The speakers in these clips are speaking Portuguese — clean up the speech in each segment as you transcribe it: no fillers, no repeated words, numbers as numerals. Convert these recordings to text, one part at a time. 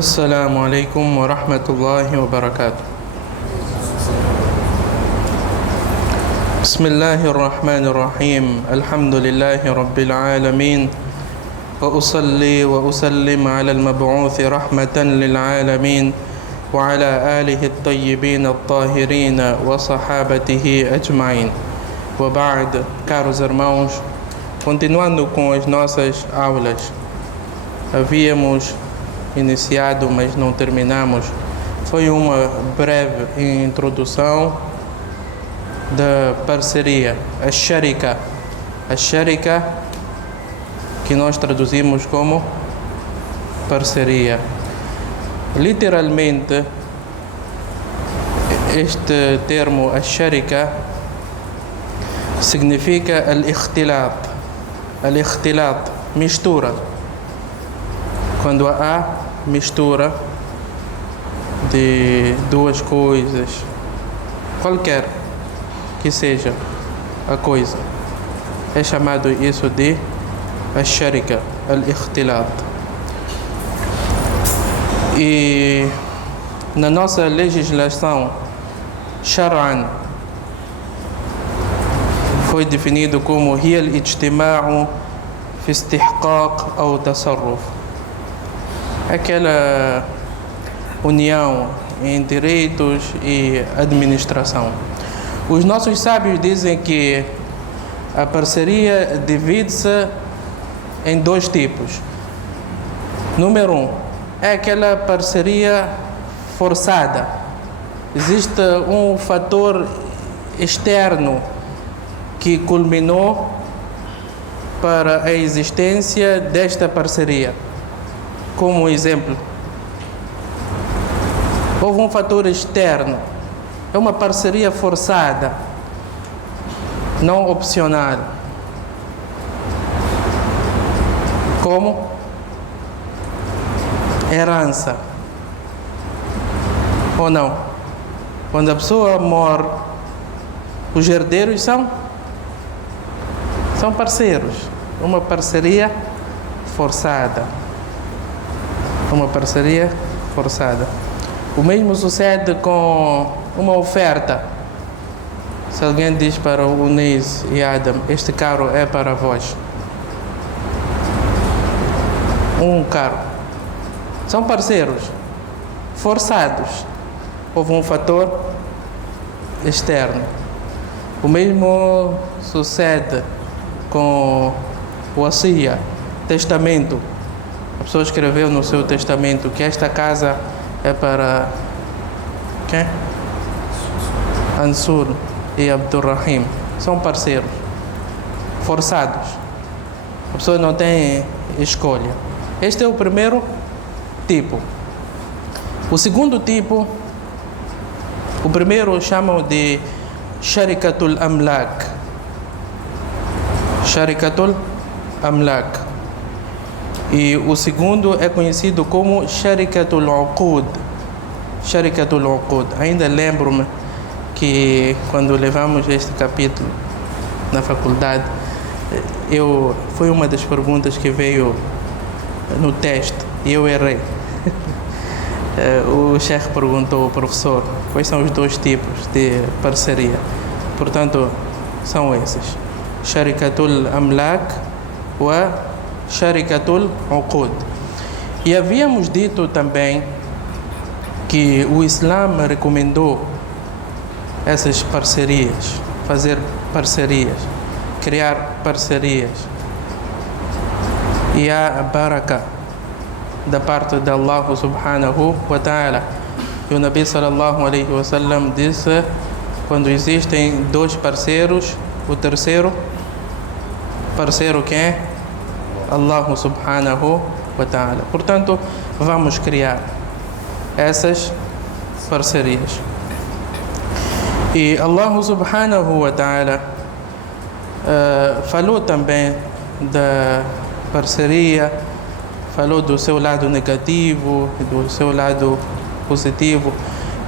السلام عليكم ورحمة الله وبركاته. بسم الله الرحمن الرحيم. الحمد لله رب العالمين، وأصلي وأسلم على المبعوث رحمة للعالمين وعلى آله الطيبين الطاهرين وصحابته أجمعين. وبعد. Caros irmãos, continuando com as nossas aulas, havíamos iniciado, mas não terminamos. Foi uma breve introdução da parceria, a sharika. A sharika, que nós traduzimos como parceria. Literalmente, este termo, a sharika, significa al-ikhtilat. Al-ikhtilat, mistura. Quando há mistura de duas coisas, qualquer que seja a coisa, é chamado isso de al-sharika, al-ikhtilat. E na nossa legislação shar'an foi definido como hiya al-ijtima'u fi istihqaq ou tasarruf, aquela união em direitos e administração. Os nossos sábios dizem que a parceria divide-se em dois tipos. Número um, é aquela parceria forçada. Existe um fator externo que culminou para a existência desta parceria. Como exemplo, houve um fator externo, é uma parceria forçada, não opcional. Como herança, ou não? Quando a pessoa morre, os herdeiros são parceiros. Uma parceria forçada. Uma parceria forçada. O mesmo sucede com uma oferta. Se alguém diz para o Neis e Adam, este carro é para vós, um carro, são parceiros forçados. Houve um fator externo. O mesmo sucede com o wasiya, testamento. A pessoa escreveu no seu testamento que esta casa é para quem? Ansur e Abdurrahim. São parceiros forçados. A pessoa não tem escolha. Este é o primeiro tipo. O segundo tipo, o primeiro chamam de Sharikatul Amlak. Sharikatul Amlak. E o segundo é conhecido como Sharikatul Uqud. Sharikatul Uqud. Ainda lembro-me que quando levamos este capítulo na faculdade, foi uma das perguntas que veio no teste e eu errei. O chefe perguntou ao professor quais são os dois tipos de parceria. Portanto, são esses: Sharikatul Amlak wa Sharikatul Uqud. E havíamos dito também que o Islã recomendou essas parcerias, fazer parcerias, criar parcerias. E há baraka da parte de Allah subhanahu wa ta'ala. E o Nabi sallallahu alaihi wa sallam disse: quando existem dois parceiros, o terceiro parceiro quem é? Allah subhanahu wa ta'ala. Portanto, vamos criar essas parcerias. E Allah subhanahu wa ta'ala falou também da parceria, falou do seu lado negativo e do seu lado positivo.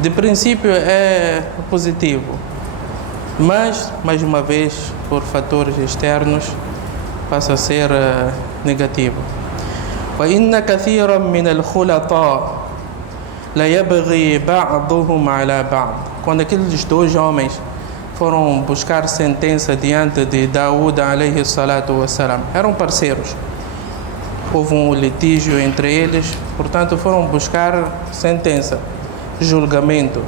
De princípio é positivo, mas, mais uma vez, por fatores externos, passa a ser negativo. وإن كثيرا من الخلطاء لا يبغي بعضهم على بعض. Quando aqueles dois homens foram buscar sentença diante de Daúd alayhi salatu wassalam, eram parceiros. Houve um litígio entre eles, portanto foram buscar sentença, julgamento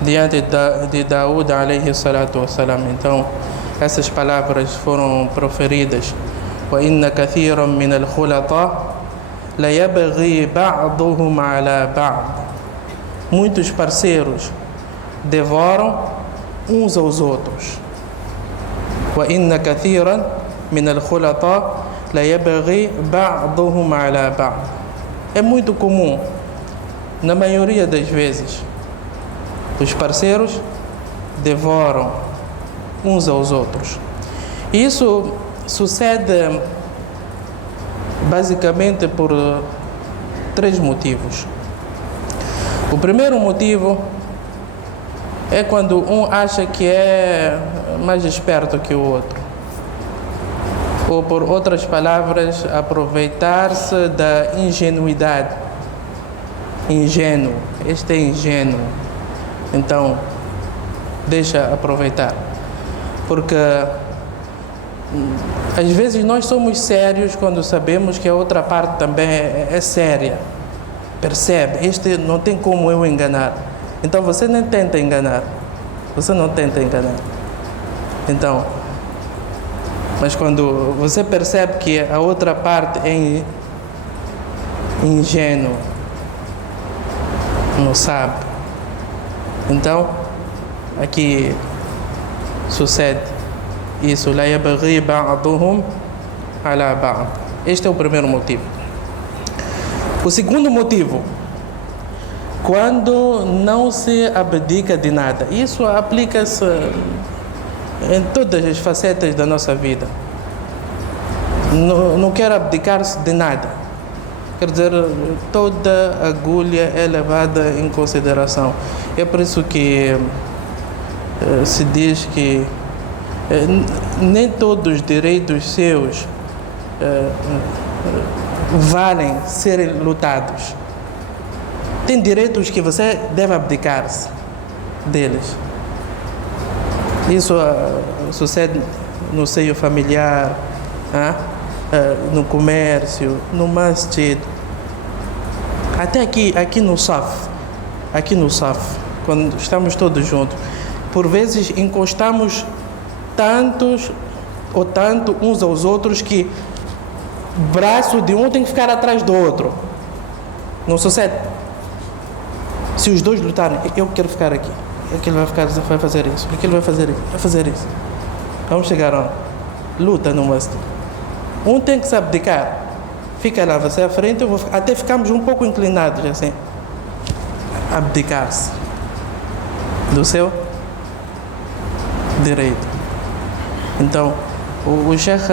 diante de Daúd alayhi salatu wassalam. Então essas palavras foram proferidas: وَإِنَّ كَثِيرًا مِنَ الْخُلَطَاءِ لَيَبْغِي بَعْضُهُمْ عَلَى بَعْضٍ. Muitos parceiros devoram uns aos outros. وَإِنَّ كَثِيرًا مِنَ الْخُلَطَاءِ لَيَبْغِي بَعْضُهُمْ عَلَى بَعْضٍ. É muito comum, na maioria das vezes, os parceiros devoram uns aos outros. E isso sucede basicamente por 3 motivos. O primeiro motivo é quando um acha que é mais esperto que o outro, ou, por outras palavras, aproveitar-se da ingenuidade. Ingênuo, este é ingênuo, então deixa aproveitar. Porque às vezes nós somos sérios quando sabemos que a outra parte também é séria. Percebe? Este não tem como eu enganar. Então você nem tenta enganar. Você não tenta enganar. Então, mas quando você percebe que a outra parte é ingênua, não sabe, então aqui sucede isso. لا يبغي بعضهم على بعض. Este é o primeiro motivo. O segundo motivo, quando não se abdica de nada. Isso aplica-se em todas as facetas da nossa vida. Não quero abdicar-se de nada. Quer dizer, toda agulha é levada em consideração. É por isso que se diz que nem todos os direitos seus valem serem lutados. Tem direitos que você deve abdicar-se deles. Isso sucede no seio familiar, no comércio, no masjid, até aqui no SAF, quando estamos todos juntos. Por vezes encostamos tanto uns aos outros que o braço de um tem que ficar atrás do outro. Não sucede? Se os dois lutarem, eu quero ficar aqui, aquele vai fazer isso, aquele vai fazer isso. Vamos chegar a luta no masjid. Um tem que se abdicar. Fica lá, você à frente, eu vou até ficamos um pouco inclinados assim. Abdicar-se do seu direito. Então, o Sheikh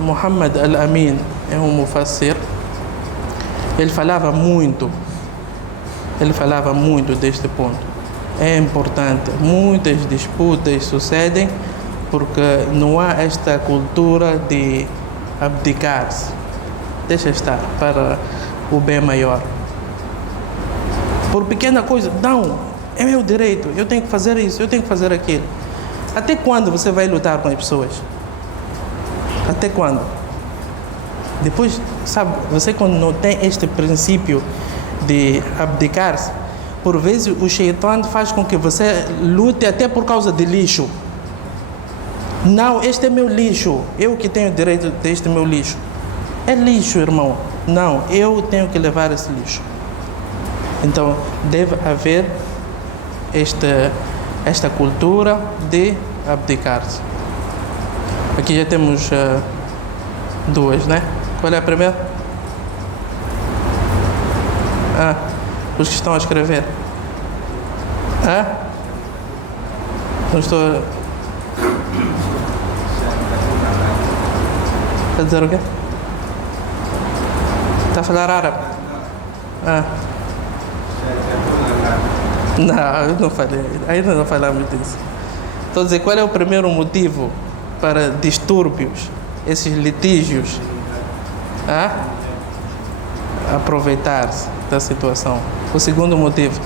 Muhammad Al-Amin é um mufassir. Ele falava muito deste ponto. É importante. Muitas disputas sucedem porque não há esta cultura de abdicar-se. Deixa estar para o bem maior. Por pequena coisa, não, é meu direito, eu tenho que fazer isso, eu tenho que fazer aquilo. Até quando você vai lutar com as pessoas? Até quando? Depois, sabe, você quando não tem este princípio de abdicar-se, por vezes o Shaitan faz com que você lute até por causa de lixo. Não, este é meu lixo, eu que tenho direito deste meu lixo. É lixo, irmão. Não, eu tenho que levar esse lixo. Então, deve haver esta cultura de abdicar-se. Aqui já temos duas, né? Qual é a primeira? Os que estão a escrever. Não estou... Está a dizer o quê? Está a falar árabe? Não, eu não falei. Ainda não falamos disso. Estou a dizer, qual é o primeiro motivo para distúrbios, esses litígios? Aproveitar-se da situação. O segundo motivo,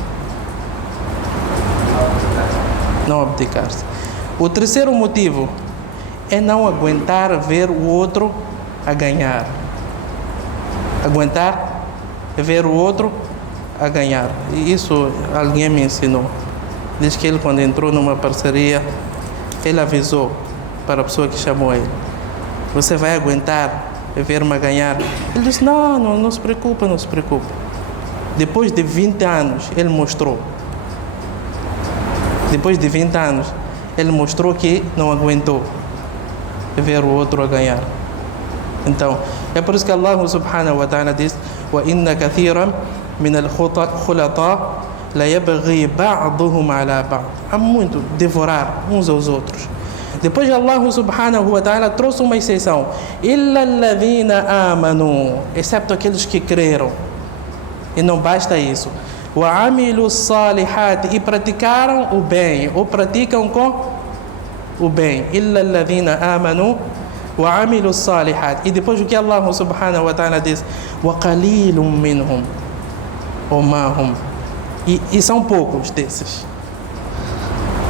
não abdicar-se. O terceiro motivo é não aguentar ver o outro a ganhar. Aguentar ver o outro a ganhar. E isso alguém me ensinou. Diz que ele, quando entrou numa parceria, ele avisou para a pessoa que chamou ele: você vai aguentar ver-me a ganhar? Ele disse: não se preocupa, não se preocupa. Depois de 20 anos, ele mostrou. Depois de 20 anos, ele mostrou que não aguentou ver o outro a ganhar. Então, é por isso que Allah subhanahu wa ta'ala diz: وَإِنَّ كَثِيرًا مِنَ الْخُلَطَاءِ لَيَبْغِي بَعْضُهُمْ عَلَى بَعْضٍ. Há muito devorar uns aos outros. Depois Allah subhanahu wa ta'ala trouxe uma exceção: إِلَّا الَّذِينَ آمَنُوا, excepto aqueles que creram. E não basta isso. وَعَمِلُوا الصَّالِحَاتِ, e praticaram o bem, ou praticam com o bem. إِلَّا الَّذِينَ آمَنُوا وَعَمِلُوا الصَّالِحَاتِ. E depois o que Allah subhanahu wa ta'ala diz: وَقَلِيلٌ مِّنْهُمْ وَمَا هُمْ. E são poucos desses.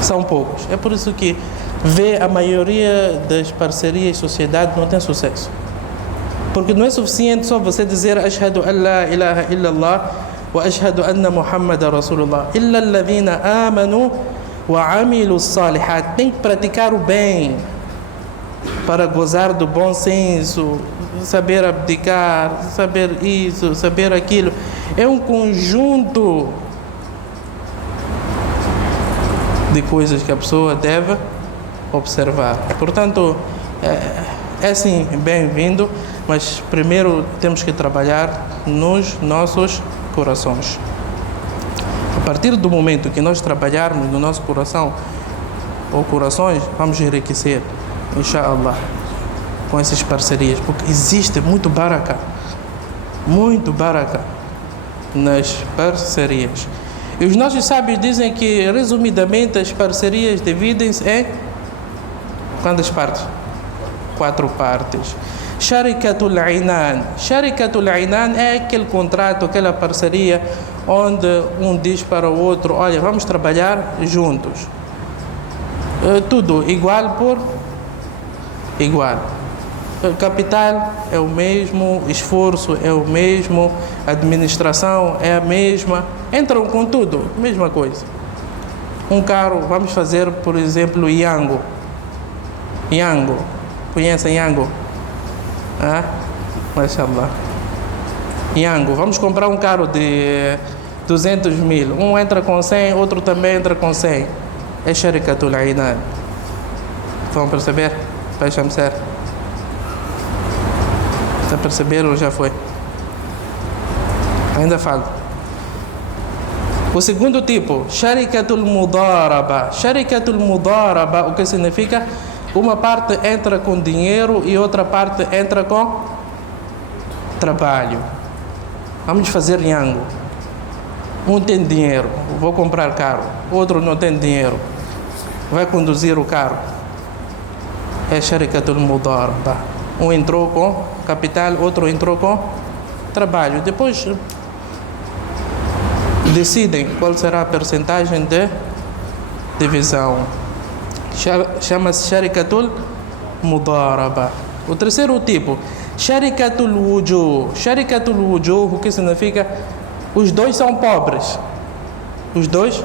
São poucos. É por isso que vê a maioria das parcerias e sociedade não tem sucesso. Porque não é suficiente só você dizer Ashhadu an la ilaha illallah wa ashhadu anna Muhammadan Rasulullah. Illa alladhina amanu wa amilu salihat. Tem que praticar o bem para gozar do bom senso, saber abdicar, saber isso, saber aquilo. É um conjunto de coisas que a pessoa deve observar. Portanto, é sim bem-vindo, mas primeiro temos que trabalhar nos nossos corações. A partir do momento que nós trabalharmos no nosso coração ou corações, vamos enriquecer, inshallah, com essas parcerias, porque existe muito baraka nas parcerias. E os nossos sábios dizem que, resumidamente, as parcerias dividem-se em quantas partes? 4 partes. Sharikatul Ainan. Sharikatul Ainan é aquele contrato, aquela parceria onde um diz para o outro: olha, vamos trabalhar juntos. Tudo igual por igual. O capital é o mesmo, esforço é o mesmo, a administração é a mesma. Entram com tudo, mesma coisa. Um carro, vamos fazer, por exemplo, Yango. Conhecem Yango? Mashallah. Yango, vamos comprar um carro de 200 mil. Um entra com 100, outro também entra com 100. É Sharikatul Ainan. Vão perceber? Deixa-me ser. Já perceberam ou já foi? Ainda falo. O segundo tipo, Sharikatul Mudaraba. Sharikatul Mudaraba, o que significa? Uma parte entra com dinheiro e outra parte entra com trabalho. Vamos fazer Yango. Um tem dinheiro, vou comprar carro. Outro não tem dinheiro, vai conduzir o carro. É Sharikatul Mudaraba. Um entrou com capital, outro entrou com trabalho. Depois decidem qual será a percentagem de divisão. Chama-se Sharikatul Mudaraba. O terceiro tipo, Sharikatul Wujuh. Sharikatul Wujuh, o que significa? Os dois são pobres. Os dois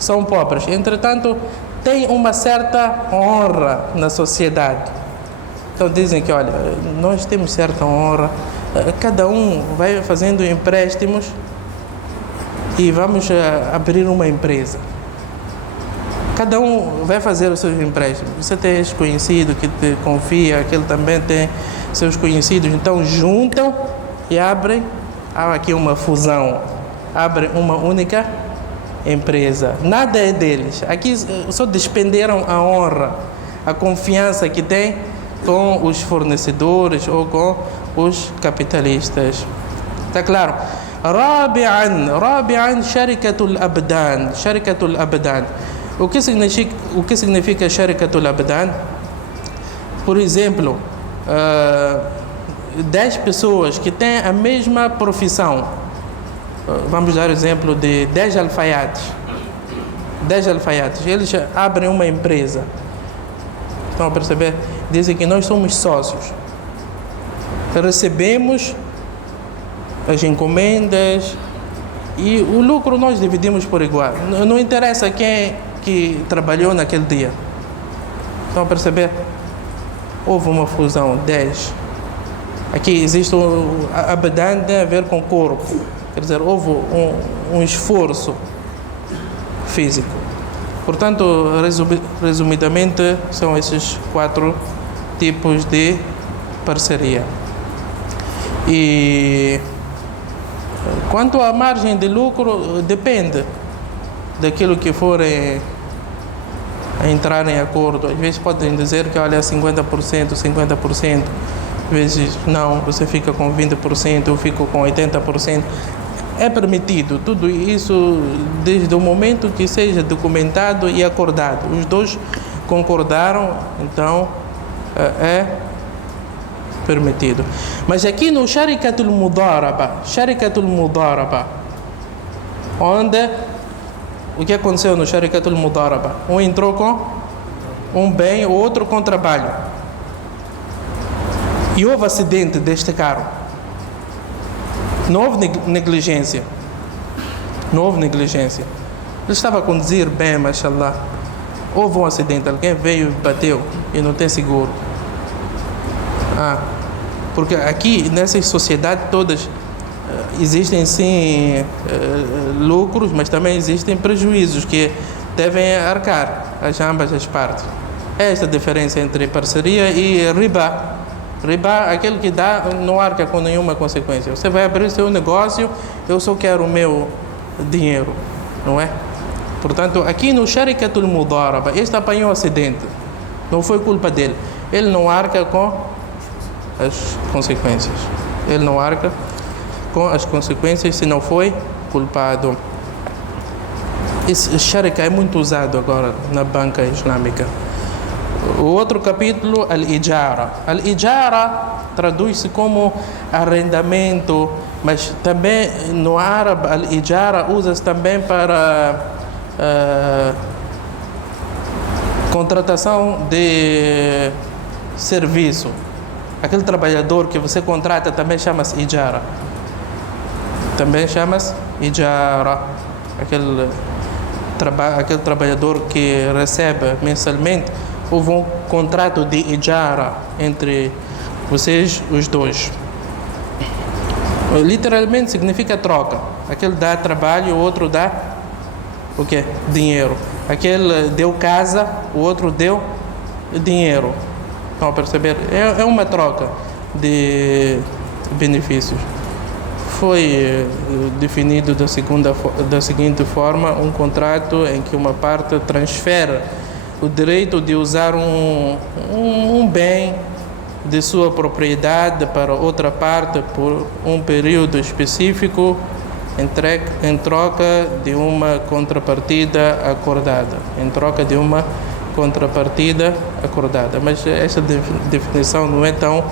são pobres. Entretanto, tem uma certa honra na sociedade. Então dizem que, olha, nós temos certa honra, cada um vai fazendo empréstimos e vamos abrir uma empresa. Cada um vai fazer os seus empréstimos. Você tem conhecido que te confia, aquele também tem seus conhecidos. Então juntam e abrem, há aqui uma fusão, abrem uma única empresa. Nada é deles. Aqui só despenderam a honra, a confiança que tem com os fornecedores ou com os capitalistas. Está claro? Rabi'an Sharikatul Abdan. Sharikatul Abdan. O que significa Sharikatul Abdan? Por exemplo, 10 pessoas que têm a mesma profissão, vamos dar o exemplo de 10 alfaiates. 10 alfaiates, eles abrem uma empresa. Estão a perceber? Dizem que nós somos sócios. Recebemos as encomendas e o lucro nós dividimos por igual. Não interessa quem que trabalhou naquele dia. Estão a perceber? Houve uma fusão, 10. Aqui existe a badan tem a ver com o corpo. Quer dizer, houve um esforço físico. Portanto, resumidamente, são esses 4 tipos de parceria. E quanto à margem de lucro, depende daquilo que forem a entrar em acordo. Às vezes podem dizer que olha 50%, 50%. Às vezes não, você fica com 20%, eu fico com 80%. É permitido tudo isso desde o momento que seja documentado e acordado. Os dois concordaram, então é permitido. Mas aqui no Sharikatul Mudaraba, onde o que aconteceu no Sharikatul Mudaraba? Um entrou com um bem, o outro com trabalho. E houve acidente deste carro. Não houve negligência. Ele estava a conduzir bem, mashallah. Houve um acidente, alguém veio e bateu e não tem seguro. Porque aqui, nessas sociedades todas, existem sim lucros, mas também existem prejuízos que devem arcar ambas as partes. Esta é a diferença entre parceria e riba. Riba, aquele que dá, não arca com nenhuma consequência. Você vai abrir seu negócio, eu só quero o meu dinheiro, não é? Portanto, aqui no Sharikatul Mudaraba, este apanhou um acidente. Não foi culpa dele. Ele não arca com as consequências. Se não foi culpado. Esse Sharika é muito usado agora na banca islâmica. O outro capítulo, Al-Ijara. Al-Ijara traduz-se como arrendamento, mas também no árabe, Al-Ijara usa-se também para contratação de serviço. Aquele trabalhador que você contrata também chama-se Ijara. Aquele trabalhador que recebe mensalmente. Houve um contrato de ijara entre vocês, os dois. Literalmente significa troca. Aquele dá trabalho, o outro dá o quê? Dinheiro. Aquele deu casa, o outro deu dinheiro. Estão a perceber? É uma troca de benefícios. Foi definido da seguinte forma: um contrato em que uma parte transfere o direito de usar um bem de sua propriedade para outra parte por um período específico em troca de uma contrapartida acordada. Mas essa definição não é tão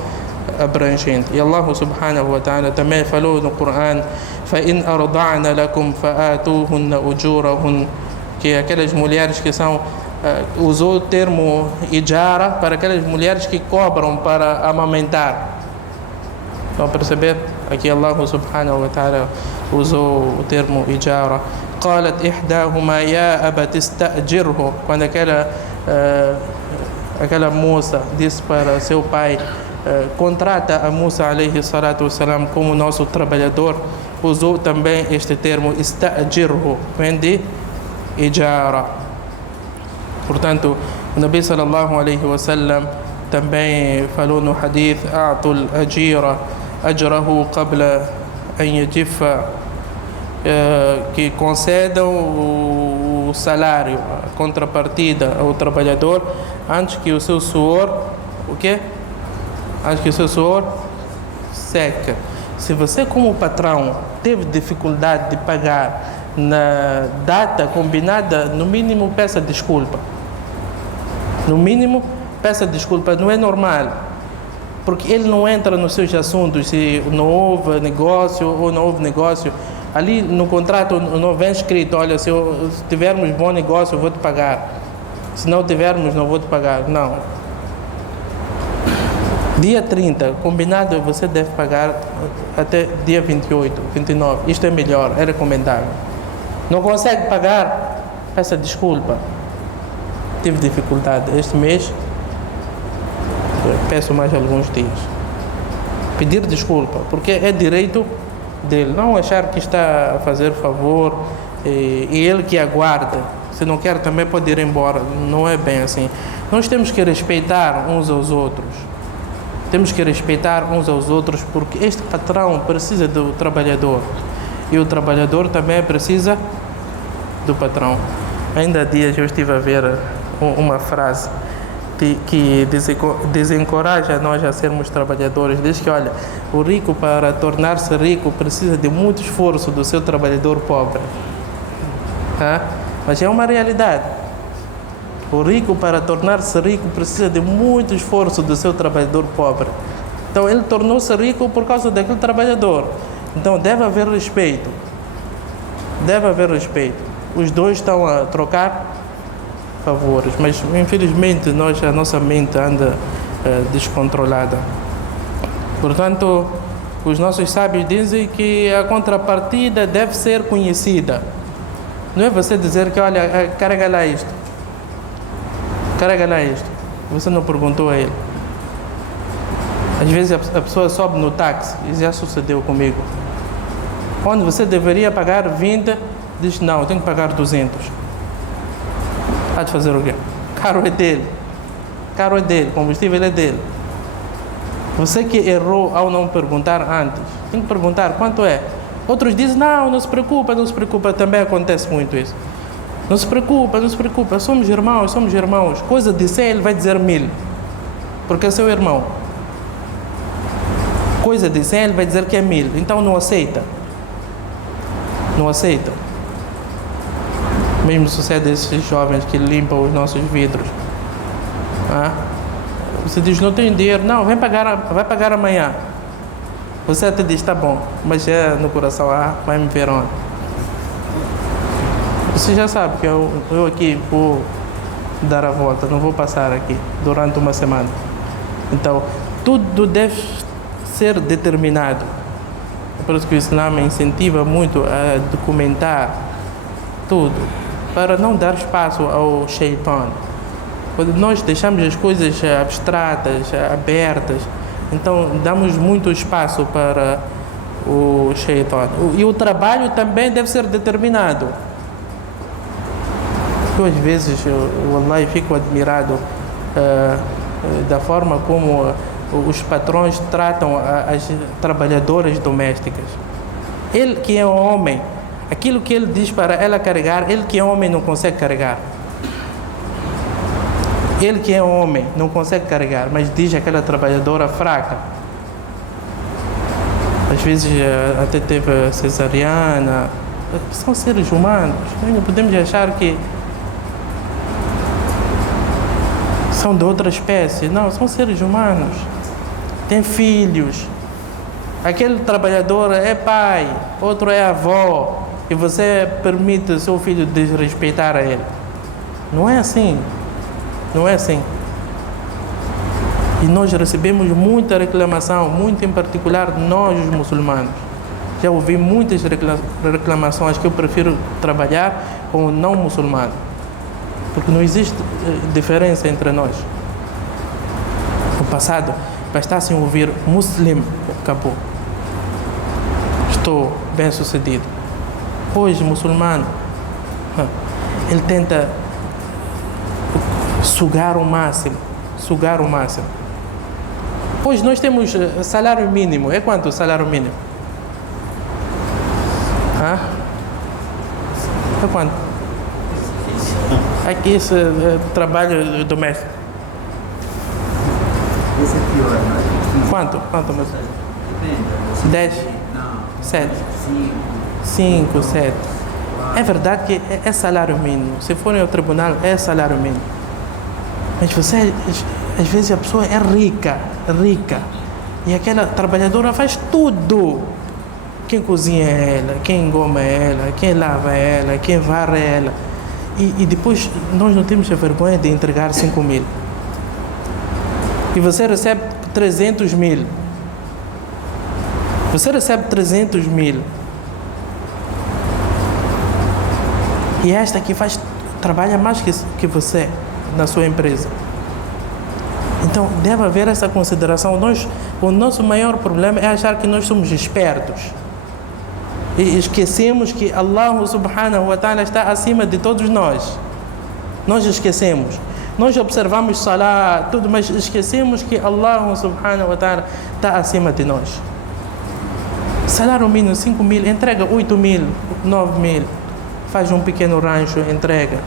abrangente. E Allah subhanahu wa ta'ala também falou no Coran: فَإِنْ أَرْضَعْنَ لَكُمْ فَآتُوهُنَّ أُجُورَهُنَّ, que aquelas mulheres que são usou o termo ijara para aquelas mulheres que cobram para amamentar. Estão a perceber? Aqui Allah subhanahu wa ta'ala usou o termo ijara. قالت إحداهما يا أبت استأجره, quando aquela moça disse para seu pai: contrata a Musa alayhi salatu wassalam como nosso trabalhador, usou também este termo ista'jirhu, vem de ijara. Portanto, o Nabi sallallahu alayhi wa sallam também falou no hadith: a'tul ajira ajrahu qabla an yajifa, que concedam o salário, a contrapartida ao trabalhador antes que o seu suor, antes que o seu suor seca. Se você, como patrão, teve dificuldade de pagar na data combinada, no mínimo peça desculpa. Não é normal, porque ele não entra nos seus assuntos se não houve negócio ou não houve negócio. Ali no contrato não vem escrito, olha, se tivermos bom negócio eu vou te pagar. Se não tivermos, não vou te pagar. Não. Dia 30, combinado, você deve pagar até dia 28, 29. Isto é melhor, é recomendável. Não consegue pagar? Peça desculpa. Tive dificuldade este mês, peço mais alguns dias. Pedir desculpa, porque é direito dele. Não achar que está a fazer favor e ele que aguarda. Se não quer também pode ir embora. Não é bem assim. Nós temos que respeitar uns aos outros. Temos que respeitar uns aos outros, porque este patrão precisa do trabalhador e o trabalhador também precisa do patrão. Ainda há dias eu estive a ver uma frase que desencoraja nós a sermos trabalhadores. Diz que, olha, o rico para tornar-se rico precisa de muito esforço do seu trabalhador pobre. Mas é uma realidade. O rico para tornar-se rico precisa de muito esforço do seu trabalhador pobre. Então ele tornou-se rico por causa daquele trabalhador. Então deve haver respeito. Deve haver respeito. Os dois estão a trocar favores, mas infelizmente a nossa mente anda descontrolada. Portanto, os nossos sábios dizem que a contrapartida deve ser conhecida. Não é você dizer que, olha, carrega lá isto. Carrega lá isto. Você não perguntou a ele. Às vezes a pessoa sobe no táxi, isso já sucedeu comigo. Onde você deveria pagar 20, diz, não, eu tenho que pagar 200. Há de fazer o quê? Carro é dele. Carro é dele, combustível é dele. Você que errou ao não perguntar antes, tem que perguntar quanto é. Outros dizem, não se preocupa, não se preocupa. Também acontece muito isso. Não se preocupa, somos irmãos. Coisa de 100, ele vai dizer 1000, porque é seu irmão. Coisa de 100, ele vai dizer que é 1000, então não aceita. Não aceita. Mesmo sucede a esses jovens que limpam os nossos vidros. Você diz, não tenho dinheiro. Não, vai pagar amanhã. Você até diz, tá bom, mas é no coração, vai me ver onde? Você já sabe que eu aqui vou dar a volta, não vou passar aqui durante uma semana. Então, tudo deve ser determinado. Por isso que o Islã incentiva muito a documentar tudo, para não dar espaço ao shaitan. Quando nós deixamos as coisas abstratas, abertas, então damos muito espaço para o shaitan. E o trabalho também deve ser determinado. Eu, às vezes, wallahi, fico admirado da forma como os patrões tratam as trabalhadoras domésticas. Ele que é um homem, aquilo que ele diz para ela carregar, ele que é homem não consegue carregar. Ele que é homem não consegue carregar, mas diz aquela trabalhadora fraca. Às vezes até teve cesariana. São seres humanos. Não podemos achar que são de outra espécie. Não, são seres humanos. Tem filhos. Aquele trabalhador é pai, outro é avó, e você permite seu filho desrespeitar a ele. Não é assim. Não é assim. E nós recebemos muita reclamação, muito em particular nós, os muçulmanos. Já ouvi muitas reclamações que eu prefiro trabalhar com o não muçulmano, porque não existe diferença entre nós. No passado, bastasse ouvir muslim, acabou. Estou bem sucedido. Hoje, muçulmano, ele tenta sugar o máximo. Hoje nós temos salário mínimo. É quanto o salário mínimo? É quanto? Aqui esse trabalho doméstico. Esse é pior, né? Quanto? Mas? Depende. 10? Não. 7? 5. 5, 7. É verdade que é salário mínimo. Se forem ao tribunal, é salário mínimo. Mas você, às vezes a pessoa é rica. E aquela trabalhadora faz tudo. Quem cozinha é ela, quem engoma é ela, quem lava é ela, quem varre é ela. E depois nós não temos a vergonha de entregar 5.000. E você recebe 300.000. Você recebe 300.000. E esta aqui trabalha mais que você na sua empresa. Então deve haver essa consideração. O nosso maior problema é achar que nós somos espertos. E esquecemos que Allah subhanahu wa ta'ala está acima de todos nós. Nós esquecemos. Nós observamos salat, tudo, mas esquecemos que Allah subhanahu wa ta'ala está acima de nós. Salário mínimo 5.000, entrega 8.000, 9.000. Faz um pequeno rancho, entrega.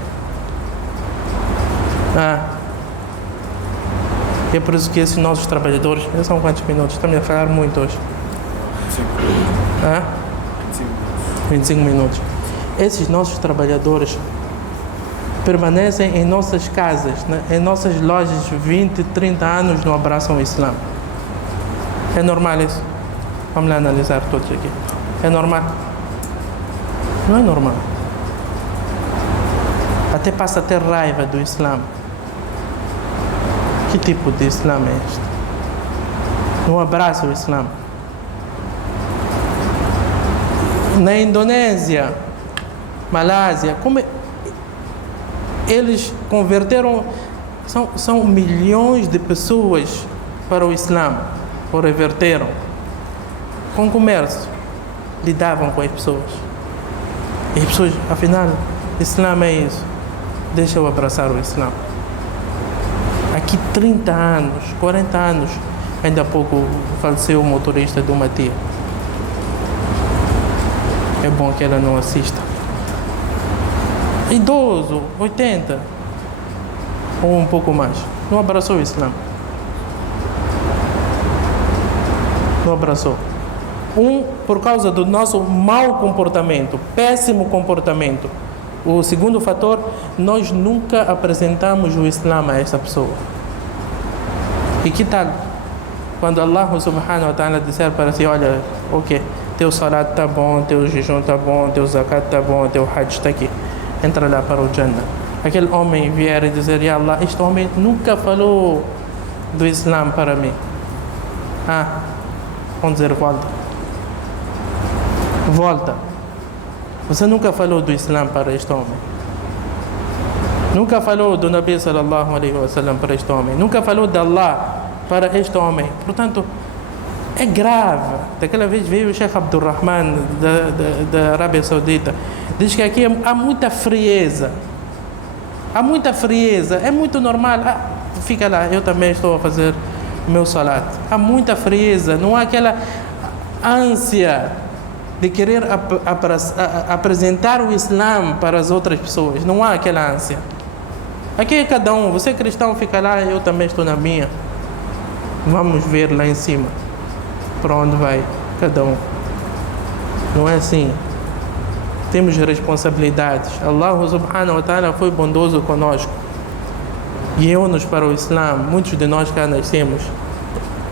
É por isso que esses nossos trabalhadores, são quantos minutos? Estamos a falar muito hoje. 25 minutos. Esses nossos trabalhadores permanecem em nossas casas, né? Em nossas lojas, 20, 30 anos, não abraçam o Islã. É normal isso? Vamos lá analisar todos aqui. É normal? Não é normal. Até passa a ter raiva do Islã. Que tipo de Islã é este? Não abraça o Islã. Na Indonésia, Malásia, como eles converteram, são milhões de pessoas para o Islã, ou reverteram. Com comércio, lidavam com as pessoas. E as pessoas, afinal, Islã é isso. Deixa eu abraçar o Islã. Aqui 30 anos, 40 anos, ainda há pouco faleceu o motorista de uma tia. É bom que ela não assista. Idoso, 80, ou um pouco mais, não abraçou o Islã. Não abraçou. Por causa do nosso mau comportamento, péssimo comportamento. O segundo fator, nós nunca apresentamos o Islã a essa pessoa. E que tal quando Allah subhanahu wa ta'ala disser para si, olha, ok, teu salat está bom, teu jejum está bom, teu zakat está bom, teu hajj está aqui, entra lá para o Jannah. Aquele homem vier e dizer, ya Allah, este homem nunca falou do Islã para mim. Vamos dizer, volta. Você nunca falou do Islã para este homem. Nunca falou do Nabi sallallahu alaihi wasallam para este homem. Nunca falou de Allah para este homem. Portanto, é grave. Daquela vez veio o Sheikh Abdul Rahman da Arábia Saudita. Diz que aqui há muita frieza. Há muita frieza. É muito normal. Fica lá, eu também estou a fazer o meu salat. Há muita frieza. Não há aquela ânsia de querer apresentar o Islã para as outras pessoas. Não há aquela ânsia. Aqui é cada um. Você cristão fica lá, eu também estou na minha. Vamos ver lá em cima para onde vai cada um. Não é assim. Temos responsabilidades. Allah subhanahu wa ta'ala foi bondoso conosco. Guiou-nos para o Islã. Muitos de nós cá nascemos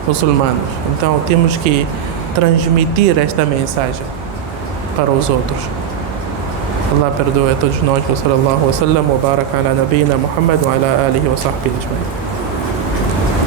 muçulmanos. Então temos que transmitir esta mensagem para os outros. Allah perdoe a todos nós. Wa sallallahu wa sallam wa baraka ala nabiyina Muhammad wa ala alihi wa sahbihi ajma'in.